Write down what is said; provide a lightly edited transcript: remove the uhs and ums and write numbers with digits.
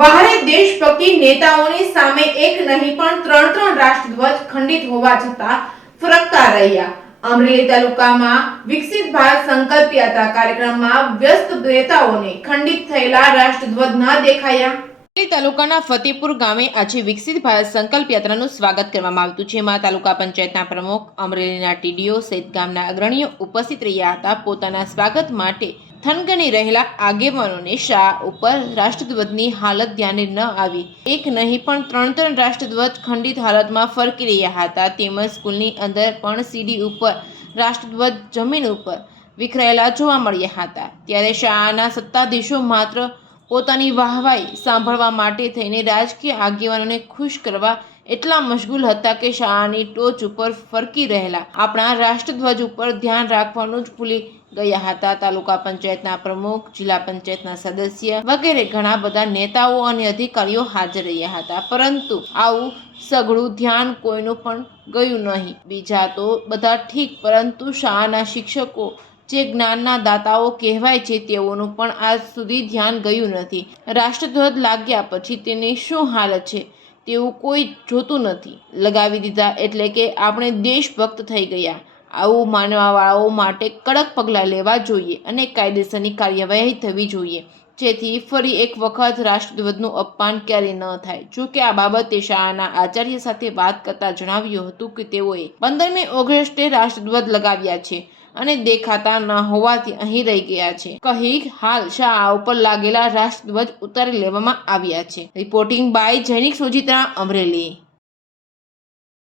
વહારે દેશભક્તિ નેતાઓની સામે એક નહીં પણ ત્રણ રાષ્ટ્રધ્વજ ખંડિત હોવા છતાં ફરકતા રહ્યા। અમરેલી તાલુકામાં વિકસિત ભારત સંકલ્પ યાત્રા કાર્યક્રમમાં વ્યસ્ત નેતાઓને ખંડિત થયેલા રાષ્ટ્રધ્વજ ન દેખાયા। અમરેલી તાલુકાના ફતેપુર ગામે આજે વિકસિત ભારત સંકલ્પ યાત્રાનું સ્વાગત કરવામાં આવ્યું હતું, જેમાં તાલુકા પંચાયતના પ્રમુખ, અમરેલીના ટીડીઓ સહિત ગામના અગ્રણીઓ ઉપસ્થિત રહ્યા હતા। પોતાના સ્વાગત માટે થનગની રહેલા આગેવાનોને શાળા ઉપર રાષ્ટ્રધ્વજની હાલત ધ્યાને ન આવી એક નહીં પણ ત્રણ રાષ્ટ્રધ્વજ ખંડિત હાલતમાં ફરકી રહ્યા હતા। તેમજ સ્કૂલની અંદર પણ સીડી ઉપર રાષ્ટ્રધ્વજ જમીન ઉપર વિખરાયેલા જોવા મળ્યા હતા। ત્યારે શાળાના સત્તાધીશો માત્ર પોતાની વાહવાઈ સાંભળવા માટે થઈને રાજકીય આગેવાનોને ખુશ કરવા એટલા મશગુલ હતા કે શાળાની ટોચ ઉપર ફરકી રહેલા આપણા રાષ્ટ્રધ્વજ ઉપર ધ્યાન રાખવાનું જ ભૂલી ગયા હતા। તાલુકા પંચાયતના પ્રમુખ, જિલ્લા પંચાયતના સદસ્ય વગેરે ઘણા બધા નેતાઓ અને અધિકારીઓ હાજર રહ્યા હતા, પરંતુ આવું સઘળું ધ્યાન કોઈનું પણ ગયું નહીં। બીજા તો બધા ઠીક, પરંતુ શાળાના શિક્ષકો જે જ્ઞાનના દાતાઓ કહેવાય છે તેઓનું પણ આજ સુધી ધ્યાન ગયું નથી। રાષ્ટ્રધ્વજ લાગ્યા પછી તેની શું હાલત છે તેવું કોઈ જોતું નથી। લગાવી દીધા એટલે કે આપણે દેશભક્ત થઈ ગયા। આવું માનવાવાળાઓ માટે કડક પગલાં લેવા જોઈએ અને કાયદેસરની કાર્યવાહી થવી જોઈએ, જેથી ફરી એક વખત રાષ્ટ્રધ્વજનું અપમાન ક્યારેય ન થાય। જો કે આ બાબતે શાળાના આચાર્ય સાથે વાત કરતા જણાવ્યું હતું કે તેઓએ 15મી ઓગસ્ટે રાષ્ટ્રધ્વજ લગાવ્યા છે અને દેખાતા ન હોવાથી અહીં રહી ગયા છે કહી હાલ શાળા ઉપર લાગેલા રાષ્ટ્રધ્વજ ઉતારી લેવામાં આવ્યા છે। Reporting by Jainik Sojitra, Amreli.